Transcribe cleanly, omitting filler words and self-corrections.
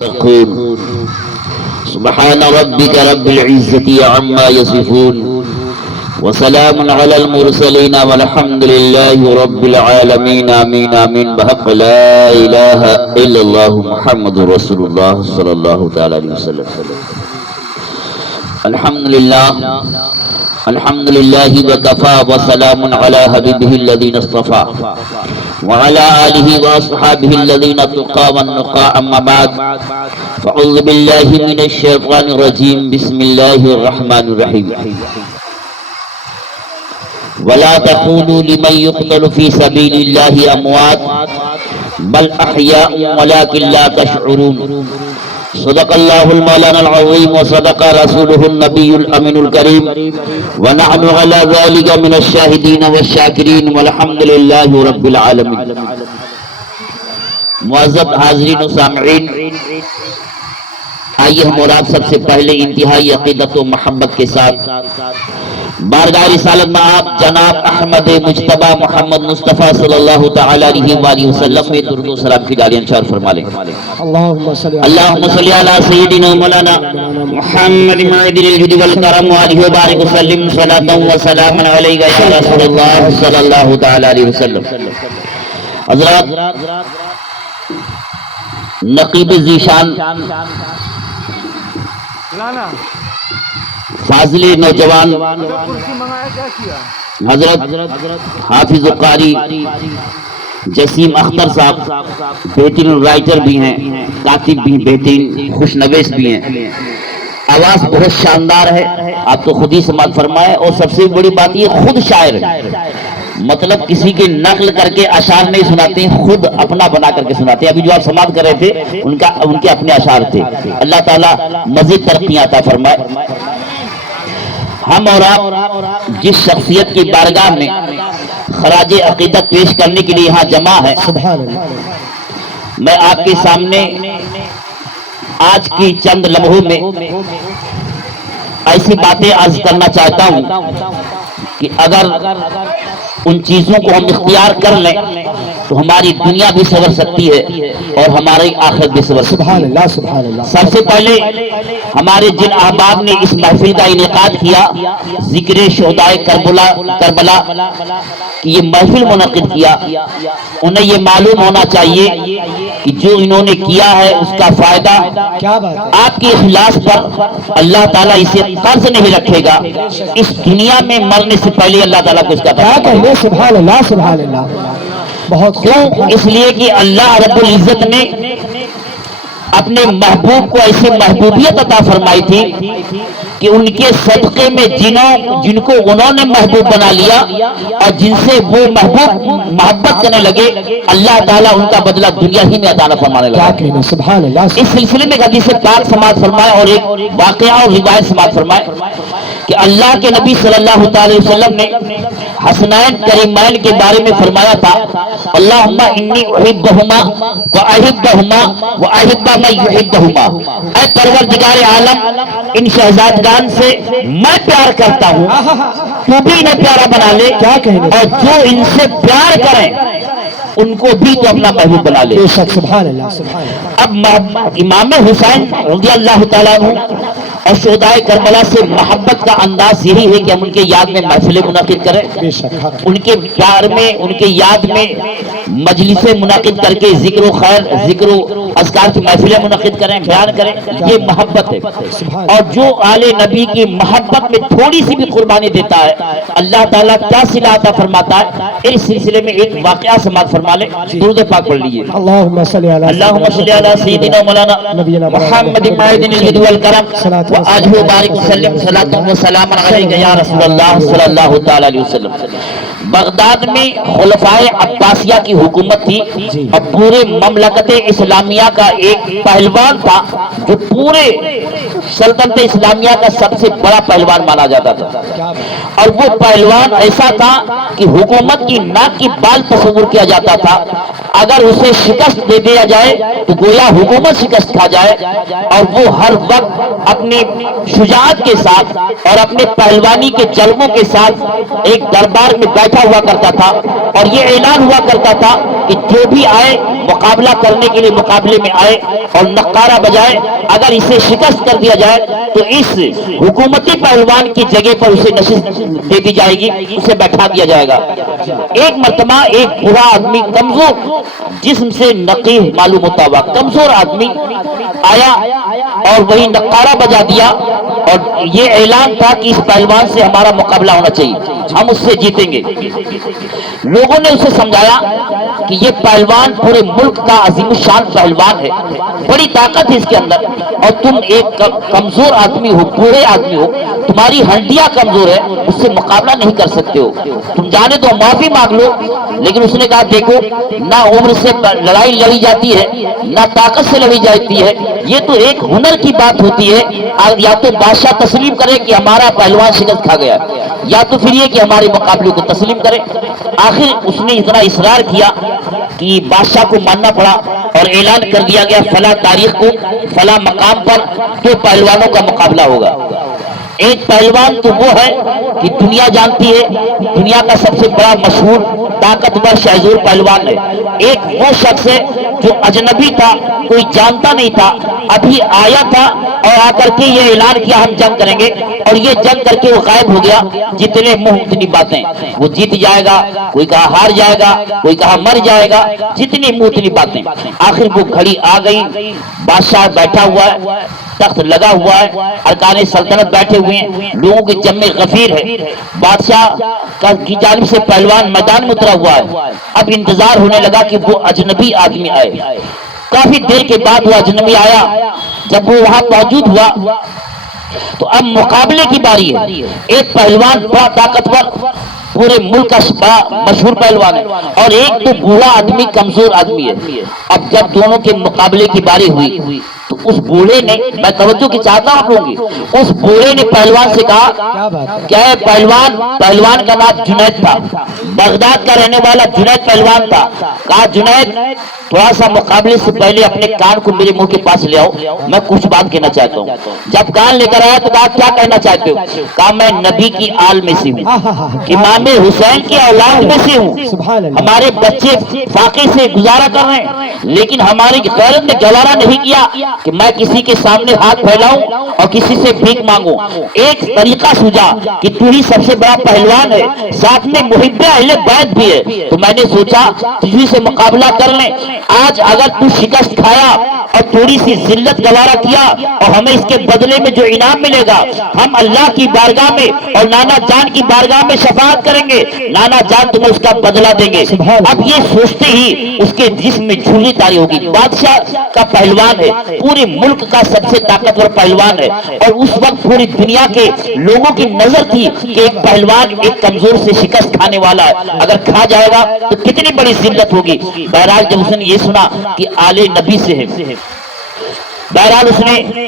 يقول سبحان ربك رب العزة عما يصفون وسلام على المرسلين والحمد لله رب العالمين آمين آمين بحق لا إله إلا الله محمد رسول الله صلى الله تعالى عليه وسلم. الحمد لله وكفى وسلام على حبيبه الذين اصطفى وعلى آله وأصحابه الذين تقى والنقى. أما بعد فأعوذ بالله من الشيطان الرجيم. بسم الله الرحمن الرحيم. ولا تقولوا لمن يقتل في سبيل الله أموات بل أحياء ولكن لا تشعرون. صدق الله المولانا العظيم وصدق رسوله النبي الأمين الكريم ونحن على ذلك من الشاهدين والشاكرين والحمد لله رب العالمين. معزز حاضرین و سامعین، آئیے ہم اور آپ سب سے پہلے انتہائی عقیدت و محبت کے ساتھ بارگاہ رسالت میں آپ جناب احمد مجتبی محمد مصطفیٰ صلی اللہ تعالی علیہ وآلہ وسلم میں درود و سلام کی ڈالیاں انشار فرما لیں. اللہم صلی علی سیدنا مولانا محمد معدن الجود والکرم وآلہ وبارک وسلم صلاۃ و سلام علیک یا رسول اللہ صلی اللہ تعالی علیہ وسلم. حضرات، نقیب ذیشان فاضل نوجوان حضرت حافظ قاری جسیم اختر صاحب بہترین رائٹر بھی ہیں، کاتب بھی ہیں، بہترین خوش نویس بھی ہیں. آواز بہت شاندار ہے، آپ تو خود ہی سماعت فرمائے. اور سب سے بڑی بات یہ خود شاعر ہے، مطلب کسی کے نقل کر کے اشعار نہیں سناتے ہیں، خود اپنا بنا کر کے سناتے ہیں. ابھی جو آپ سماعت کر رہے تھے ان کے اپنے اشعار تھے. اللہ تعالیٰ مزید ترقیاں عطا فرمائے. ہم اور آپ جس شخصیت کی بارگاہ میں خراج عقیدت پیش کرنے کے لیے یہاں جمع ہے، میں آپ کے سامنے آج کی چند لمحوں میں ایسی باتیں عرض کرنا چاہتا ہوں کہ اگر ان چیزوں کو ہم اختیار کر لیں تو ہماری دنیا بھی سنور سکتی ہے اور ہماری آخرت بھی سنور سکتی ہے. سب سے پہلے ہمارے جن احباب نے اس محفل کا انعقاد کیا، ذکر شہدائے کربلا کی یہ محفل منعقد کیا، انہیں یہ معلوم ہونا چاہیے کہ جو انہوں نے کیا ہے اس کا فائدہ آپ کے اخلاص پر اللہ تعالیٰ اسے قرض نہیں رکھے گا. اس دنیا میں مرنے سے پہلے اللہ تعالیٰ کو اس کا سبحان اللہ سبحان اللہ. بہت کیوں؟ اس لیے کہ اللہ رب العزت نے اپنے محبوب کو ایسی محبوبیت عطا فرمائی تھی کہ ان کے صدقے میں جن کو انہوں نے محبوب بنا لیا اور جن سے وہ محبوب محبت کرنے لگے، اللہ تعالیٰ ان کا بدلہ دنیا ہی میں عطا فرمانے لگا. سبحان اللہ. اس سلسلے میں حدیث پاک سماعت فرمائے اور ایک واقعہ اور روایت سماعت فرمائے کہ اللہ کے نبی صلی اللہ تعالی وسلم نے حسنین کریمین کے بارے میں فرمایا تھا، اللہم انی احبہما واحبہما واحب من یحبہما. اے پروردگار عالم، ان شہزادگان سے میں پیار کرتا ہوں، تو بھی انہیں پیارا بنا لے، اور جو ان سے پیار کریں ان کو بھی تو اپنا محبوب بنا لے. سبحان اللہ سبحان اللہ. اب امام حسین رضی اللہ تعالیٰ عنہ اور شہدائے کربلا سے محبت کا انداز یہی ہے کہ ہم ان کے یاد میں محفلیں منعقد کریں، ان کے پیار میں، ان کے یاد میں مجلسیں منعقد کر کے ذکر و خیر، ذکر و اذکار کی محفلیں منعقد کریں، بیان کریں. یہ محبت ہے. اور جو آل نبی کی محبت میں تھوڑی سی بھی قربانی دیتا ہے، اللہ تعالیٰ کیا صلہ عطا فرماتا ہے. اس سلسلے میں ایک واقعہ سماعت فرما لیں، درود پاک پڑھ لیجیے. اللہم صلی علی سیدنا مولانا محمد معدن الجود والکرم وآلہ وبارک وسلم صلاۃ و سلام علیک یا رسول اللہ صلی اللہ تعالی علیہ وسلم. بغداد میں خلفائے عباسیہ کی حکومت تھی اور پورے مملکت اسلامیہ کا ایک پہلوان تھا جو پورے سلطنت اسلامیہ کا سب سے بڑا پہلوان مانا جاتا تھا. اور وہ پہلوان ایسا تھا کہ حکومت کی ناک کی بال تصور کیا جاتا تھا. اگر اسے شکست دے دیا جائے تو گویا حکومت شکست کھا جائے. اور وہ ہر وقت اپنی شجاعت کے ساتھ اور اپنے پہلوانی کے جلووں کے ساتھ ایک دربار میں بیٹھا بیٹھا ہوا کرتا تھا اور یہ اعلان ہوا کرتا تھا کہ جو بھی آئے مقابلہ کرنے کے لیے مقابلے میں آئے اور نقارہ بجائے، اگر اسے شکست کر دیا جائے تو اس حکومتی پہلوان کی جگہ پر اسے نشست دے دی جائے گی، اسے بیٹھا دیا جائے گا۔ ایک مرتبہ ایک بوڑھا آدمی کمزور جسم سے نقیح معلوم ہوتا ہوا کمزور آدمی آیا اور وہی نقارہ بجا دیا اور یہ اعلان تھا کہ اس پہلوان سے ہمارا مقابلہ ہونا چاہیے، ہم اس سے جیتیں گے۔ لوگوں نے اسے سمجھایا کہ یہ پہلوان پورے ملک کا عظیم الشان پہلوان ہے، بڑی طاقت ہے اس کے اندر، اور تم ایک کمزور آدمی ہو، بوڑھے آدمی ہو، تمہاری ہڈیاں کمزور ہے، اس سے مقابلہ نہیں کر سکتے ہو، تم جانے تو معافی مانگ لو۔ لیکن اس نے کہا دیکھو، نہ عمر سے لڑائی لڑی جاتی ہے، نہ طاقت سے لڑی جاتی ہے، یہ تو ایک ہنر کی بات ہوتی ہے، یا تو بادشاہ تسلیم کرے کہ ہمارا پہلوان شکست کھا گیا، یا تو پھر یہ کہ ہمارے مقابلے کو تسلیم کرے۔ آخر اس نے اتنا اصرار کیا کہ بادشاہ کو ماننا پڑا اور اعلان کر دیا گیا فلاں تاریخ کو فلاں مقام پر دو پہلوانوں کا مقابلہ ہوگا۔ ایک پہلوان تو وہ ہے کہ دنیا جانتی ہے، دنیا کا سب سے بڑا مشہور طاقتور شہزور پہلوان ہے۔ ایک وہ شخص ہے جو اجنبی تھا، کوئی جانتا نہیں تھا، ابھی آیا تھا اور آ کر کے یہ اعلان کیا ہم جنگ کریں گے، اور یہ جنگ کر کے وہ غائب ہو گیا۔ جتنے منہ اتنی باتیں، وہ جیت جائے گا، کوئی کہا ہار جائے گا، کوئی کہا مر جائے گا، جتنی منہ اتنی باتیں۔ آخر وہ گھڑی آ گئی، بادشاہ بیٹھا ہوا ہے، تخت لگا ہوا ہے، ارکان سلطنت بیٹھے ہوئے ہیں، لوگوں کے جمع غفیر ہے، بادشاہ کی جانب سے پہلوان میدان میں اترا ہوا ہے۔ اب انتظار ہونے لگا کہ وہ اجنبی آدمی آئے۔ کافی دیر کے بعد وہ اجنبی آیا۔ جب وہ وہاں موجود ہوا تو اب مقابلے کی باری ہے۔ ایک پہلوان بڑا طاقتور، پورے ملک کا مشہور پہلوان ہے، اور ایک تو بوڑھا آدمی کمزور آدمی ہے۔ اب جب دونوں کے مقابلے کی باری ہوئی تو اس بوڑھے نے، میں توجہ کی چاہتا ہوں آپ لوگوں کی، اس بوڑھے نے پہلوان سے کہا کیا ہے پہلوان کا نام جنید تھا، بغداد کا رہنے والا جنید پہلوان تھا۔ کہا جنید تھوڑا سا مقابلے سے پہلے اپنے کان کو میرے منہ کے پاس لے آؤ، میں کچھ بات کہنا چاہتا ہوں۔ جب کان لے کر آیا تو کہا کیا کہنا چاہتے ہو؟ کہا میں نبی کی آل میں سے ہوں، امام حسین کی اولاد میں سے ہوں، ہمارے بچے فاقے سے گزارا کر رہے ہیں، لیکن ہماری غیرت نے گوارا نہیں کیا کہ میں کسی کے سامنے ہاتھ پھیلاؤں اور کسی سے بھیک مانگوں۔ ایک طریقہ سوچا کہ تو ہی سب سے بڑا پہلوان ہے، ساتھ میں محب اہل بیت بھی ہے، تو میں نے سوچا تجھی سے مقابلہ کر لیں۔ آج اگر تو شکست کھایا اور تھوڑی سی ذلت گوارا کیا اور ہمیں اس کے بدلے میں جو انعام ملے گا، ہم اللہ کی بارگاہ میں اور نانا جان کی بارگاہ میں شفاعت کریں گے، نانا جان تمہیں اس کا بدلہ دیں گے۔ اب یہ سوچتے ہی اس کے جسم میں جھولی تاری ہوگی۔ بادشاہ کا پہلوان ہے، پورے ملک کا سب سے طاقتور پہلوان ہے، اور اس وقت پوری دنیا کے لوگوں کی نظر تھی کہ ایک پہلوان ایک کمزور سے شکست کھانے والا ہے، اگر کھا جائے گا تو کتنی بڑی ذلت ہوگی۔ بہرحال جب اس نے یہ سنا کہ آل نبی سے ہے، بہرحال اس نے